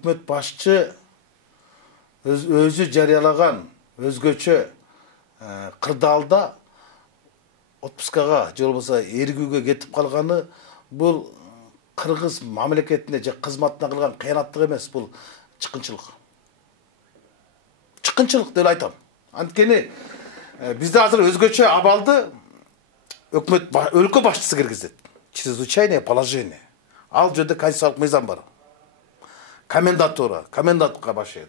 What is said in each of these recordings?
өкмөт башчы өзү жарыялаган өзгөчө кырдаалда отпускага же болбосо эргүүгө кетип калганы бул кыргыз мамлекетине же кызматына кылган кыянаттык эмес, бул чыккынчылык. Чыккынчылык деп айтам. Анткени бизде азыр өзгөчө абалды өлкө башчысы киргизет. Чрезвычайное положение. Ал жөнүндө конституциялык мыйзам бар. Комендантка башчы.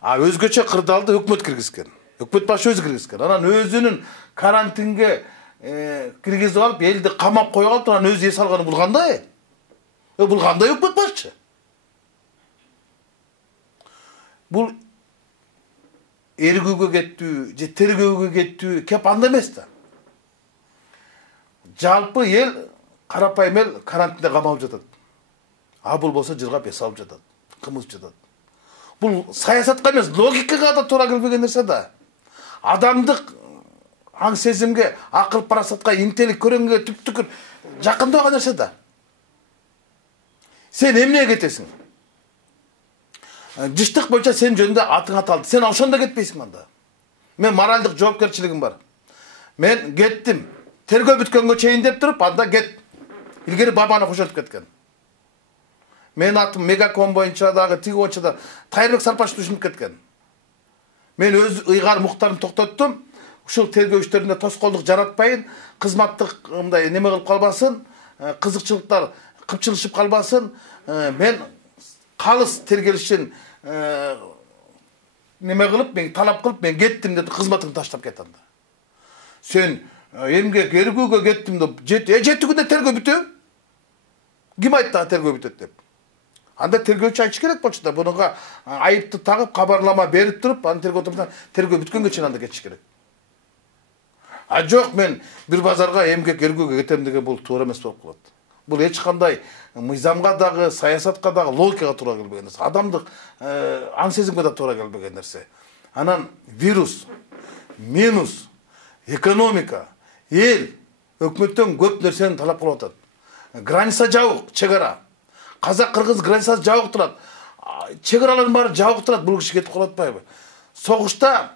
А өзгөчө кырдаалды өкмөт киргизген. Өкмөт башы өзү киргизген. Анан өзүнүн карантинге киргизип алып, элди камап коюп алып, анан өзү эс алганы бул кандай? Бул кандай өкмөт башчы? Бул эргүүгө кеттүү, же тергөөгө кеттүү кеп анда эмес да. Жалпы эл, карапайым эл карантинде камалып жатат. А бул болсо жыргап эс алып жатат, кымызып жатат. Бул саясатка эмес, логикага да туура келбеген нерсе да. Адамдык аң сезимге, акыл парасатка, интеллект көрөнгөнгө түптүкүр жакындаган нерсе да. Сен эмнеге кетесиң? Жыштык боюнча сен жөнүндө атың аталды. Сен ошондо кетпейсиң анда. Мен моралдык жоопкерчилигим бар. Мен кеттим. Тергөө бүткөнгө чейин деп туруп, анда кет. Илгери бабаны кошотуп кеткен. Мен атым Мегаком боюнча дагы, тиги боюнча да Тайырбек Сарпашев түшүнүп кеткен. Мен өз ыйгар муктарымды токтоттум. Ушул тергөө иштерине тоскоолдук жаратпайын, кызматтык мындай неме кылып калбасын, кызыкчылыктар кыпчылышып калбасын. Мен калыс тергелишин неме кылып, мен талап кылып, мен кеттим деп кызматыңды таштап кет анда. Сен эмгек эргүүгө кеттим деп, жети күндө тергөө бүтөбү? Ким айтты тергөө бүтөт деп? Анда тергөөчү айтыш керек болчу да, bununga айыпты тагып, кабарлама берип туруп, аны тергөө бүткөнгө чейин анда кетиш керек. А жок, мен бир базарга эмгек эргүүгө кетем деген бул туура эмес болуп калат. Бул эч кандай мыйзамга дагы, саясатка дагы, логикага туура келбеген нерсе. Адамдык аң сезимге да туура келбеген нерсе. Анан вирус, минус, экономика, эл өкмөттөн көп нерсени талап кылып атат. Граница жабык, чегара. Казак кыргыз границасы жабык турат. Чегаралардын баары жабык турат, бул киши кетип калып атпайбы? Согушта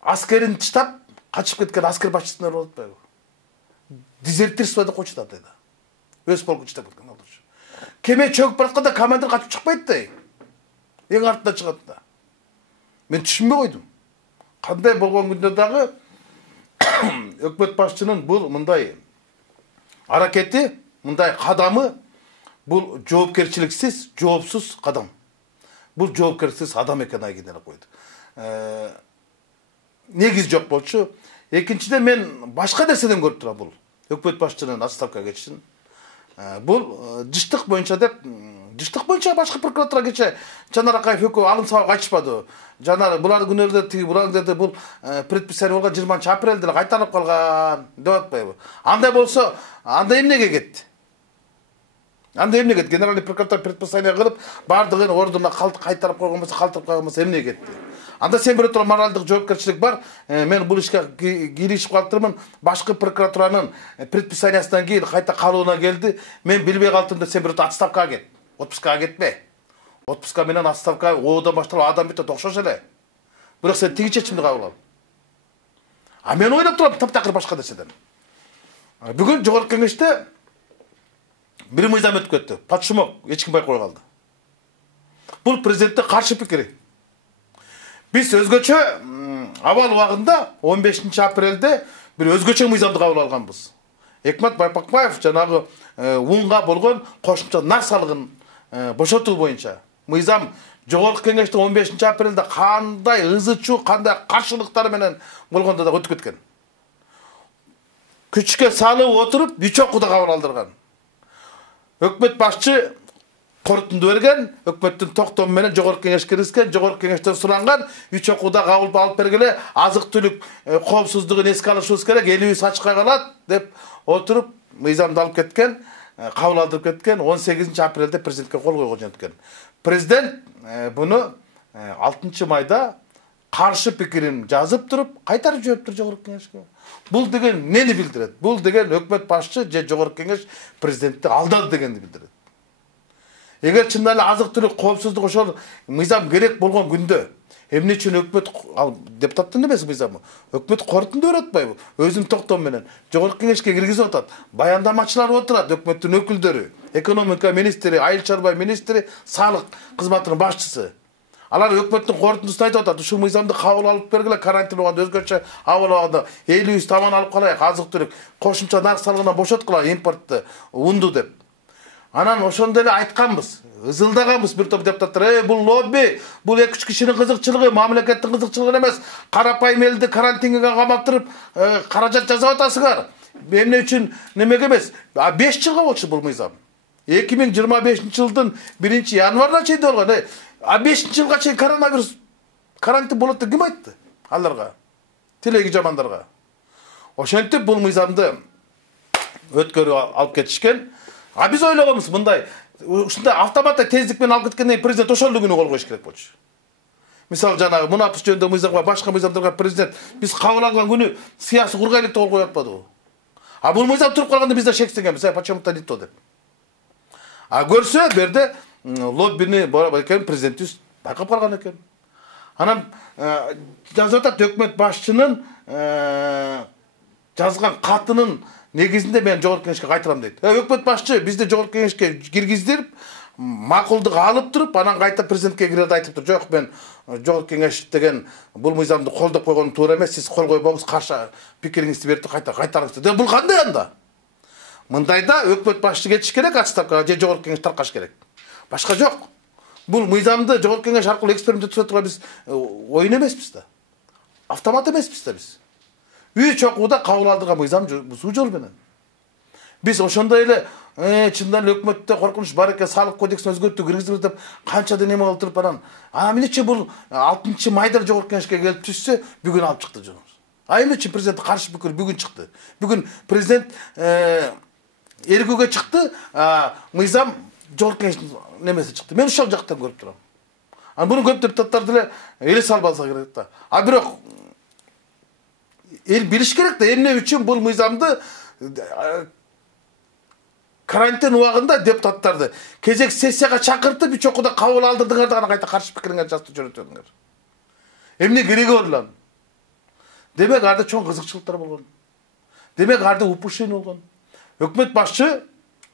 аскерин таштап, качып кеткен аскер башчысын ырып атпайбы? Дезертирство деп койчу да. Өз полку иштеп кеткен алдырчу. Кеме чөгүп баратканда командир качып чыкпайт да. Эң артынан чыгат да. Мен түшүнбөй койдум. Кандай болгон күндө дагы өкмөт башчынын бул мындай аракети, мындай кадамы бул жоопкерчиликсиз, жоопсуз кадам. Бул жоопкерсиз адам экени айгинелеп койду. Негиз жок болчу. Экинчиден мен башка нерседен көрүп турам бул. Өкмөт башчынын отставкага кетишин. Бул жыштык боюнча деп, жыштык боюнча башкы прокуратура кече Жанар Акаев экөө алым салып айтышпады. Жанар булар күнөрдө тиги булардырды бул предписание болгон 20 апрелде кайтарып калган деп атпайбы? Андай болсо, анда эмнеге кетти? Анда эмнеге кетти? Генеральный прокуратура предписание кылып, бардыгын ордуна кайтарып койгон болсо, калтырып койгон болсо эмнеге кетти? Анда сен бир турган моралдык жоопкерчилик бар. Мен бул ишке киришип калыптырмын. Башкы прокуратуранын предписаниясынан кийин кайта калууна келди. Мен билбей калдым деп сен бир отставкага кет. Отпускага кетпе. Отпуска менен отставка оодан башталып адам бүтөт окшош эле. Бирок сен тиги чечимди кабыл ал. А мен ойлоп турам таптакыр башка нерседен. Бүгүн жогорку кеңеште бир мыйзам өтүп кетти. Патшумок эч ким байкабай калды. Бул президентке каршы пикири. Biz özgöçe aval убагында 15 апрелде bir özgöçe мыйзамды кабыл алганбыз. Экмат Байпакбаев жанагы унга болгон кошумча нар салыгын бошотуу боюнча мыйзам жогорку кеңеште 15 апрелде кандай ызы чуу, кандай каршылыктар менен болгондо да өтүп кеткен. Күчкө салып отуруп, үч окууда кабыл алдырган. Өкмөт башчы корутунду берген, өкмөттүн токтому менен жогорку кеңеш киргизген, жогорку кеңештен суранган, үч окууда кабыл алып бергиле, азык-түлүк коопсуздугун эске алышыбыз керек, элибиз ачка калат деп отуруп мыйзамды алып кеткен, кабыл алдырып кеткен, 18 апрелде президентке кол койгон жөнөткөн. Президент буну 6 майда каршы пикирин жазып туруп, кайтарып жибериптир жогорку кеңешке. Бул деген нени билдирет? Бул деген өкмөт башчы же жогорку кеңеш президентти алдады дегенди билдирет. Эгер чындап эле азык-түлүк коопсуздук ошол мыйзам керек болгон күндө эмне үчүн өкмөт ал депутаттын эмес мыйзамы өкмөт корутунду берип атпайбы? Өзүнүн токтому менен жогорку кеңешке киргизип атат. Баяндамачылар отурат, өкмөттүн өкүлдөрү, экономика министри, айыл чарба министри, салык кызматынын башчысы. Алар өкмөттүн корутундусун айтып атат. Ушул мыйзамды кабыл алып бергиле, карантин убагында өзгөчө абал убагында элибиз таман алып калайык, азык-түлүк кошумча нарк салыгынан бошоткула импортты, унду деп. Анан ошондо эле айтканбыз, ызылдаганбыз бир топ депутаттар. Бул лобби, бул 2-3 кишинин кызыкчылыгы, мамлекеттин кызыкчылыгы эмес. Карапайым элди карантинге камап туруп, каражат жасап атасыңар. Эмне үчүн немеге эмес? 5 жылга болчу бул мыйзам. 2025-жылдын 1-январына чейин болгон. 5-жылга чейин коронавирус карантин болот деп ким айтты? Аларга, тилеги жамандарга. Ошентип бул мыйзамды өткөрүп алып кетишкен. Биз ойлогонбуз мындай, ушундай автоматта тездик менен алып кеткенден президент ошол күнү кол коюш керек болчу. Мисалы жанагы мунапыс жөнүндө мыйзамга, башка мыйзамдарга президент биз кабыл алган күнү сыясы кургайлык кол коюп атпадыбы? Бул мыйзам туруп калганда биз да шектенгенбиз, почему-то не то деп. Көрсө берде лоббини экен президентибиз байкап калган экен. Анан жазып атат өкмөт башчынын жазган катынын негизинде мен жогорку кеңешке кайтарам дейт. Өкмөт башчы бизди жогорку кеңешке киргиздирип, макулдук алып туруп, анан кайта президентке кирет айтып тур. Жок, мен жогорку кеңеш деген бул мыйзамды колдоп койгонум туура эмес, сиз кол койбоңуз, каршы пикириңизди берип кайта кайтарыңыз деп. Бул кандай анда? Мындайда өкмөт башчы кетиш керек отставкага, же жогорку кеңеш таркаш керек. Башка жок. Бул мыйзамды жогорку кеңеш аркылуу эксперимент өткөрүп биз оюн эмеспиз да. Автомат эмеспиз да биз. Үй чокууда кабыл алдырган мыйзам бузуу жол менен. Биз ошондой эле чындан эле өкмөттө коркунуч бар экен, салык кодексин өзгөртүү киргизип деп канчадан эме кылып туруп анан эмне үчүн бул 6-майда жогорку кеңешке келип түшсө бүгүн алып чыкты жөнүбүз. Эмне үчүн президент каршы пикир бүгүн чыкты? Бүгүн президент эргүүгө чыкты, мыйзам жогорку кеңештин немеси чыкты. Мен ушул жактан көрүп турам. Буну көп депутаттар деле эле салып алса керек да. Бирок эл билиш керек да, эмне үчүн бул мыйзамды карантин убагында депутаттарды кезек сессияга чакыртып, үч окууда кабыл алдырдыңар да, кайта каршы пикириңерди жазып жөнөтөдүңөр. Эмне кереги бар улам? Демек арда чоң кызыкчылыктар болгон. Демек арда упушение болгон. Өкмөт башчы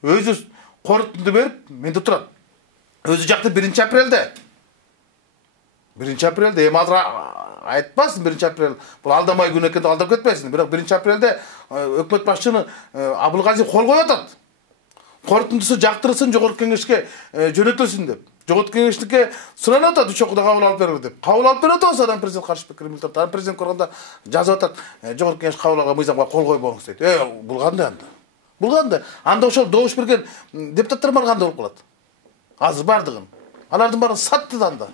өзү корутунду берип, менде турат. Өзү жакты 1-апрелде. 1-апрелде эми азыр айтпасын 1-апрел. Бул алдамай күн экенди алдап кетпесин. Бирок 1-апрелде өкмөт башчыны Абылгазиев кол коюп атат. Корутундусу жактырсын, жогорку кеңешке жөнөтөсүн деп. Жогорку кеңештикке суранып атат, үч окууда кабыл алып берип деп. Кабыл алып берип атса, анан президент каршы пикирин билдирет. Анан президент көргөндө жазып атат, жогорку кеңеш кабыл алган мыйзамга кол койбоңуз дейт. Бул кандай анда? Бул кандай? Анда ошол добуш берген депутаттар бар кандай болуп калат? Азыр бардыгын. Алардын баарын сатты да анда.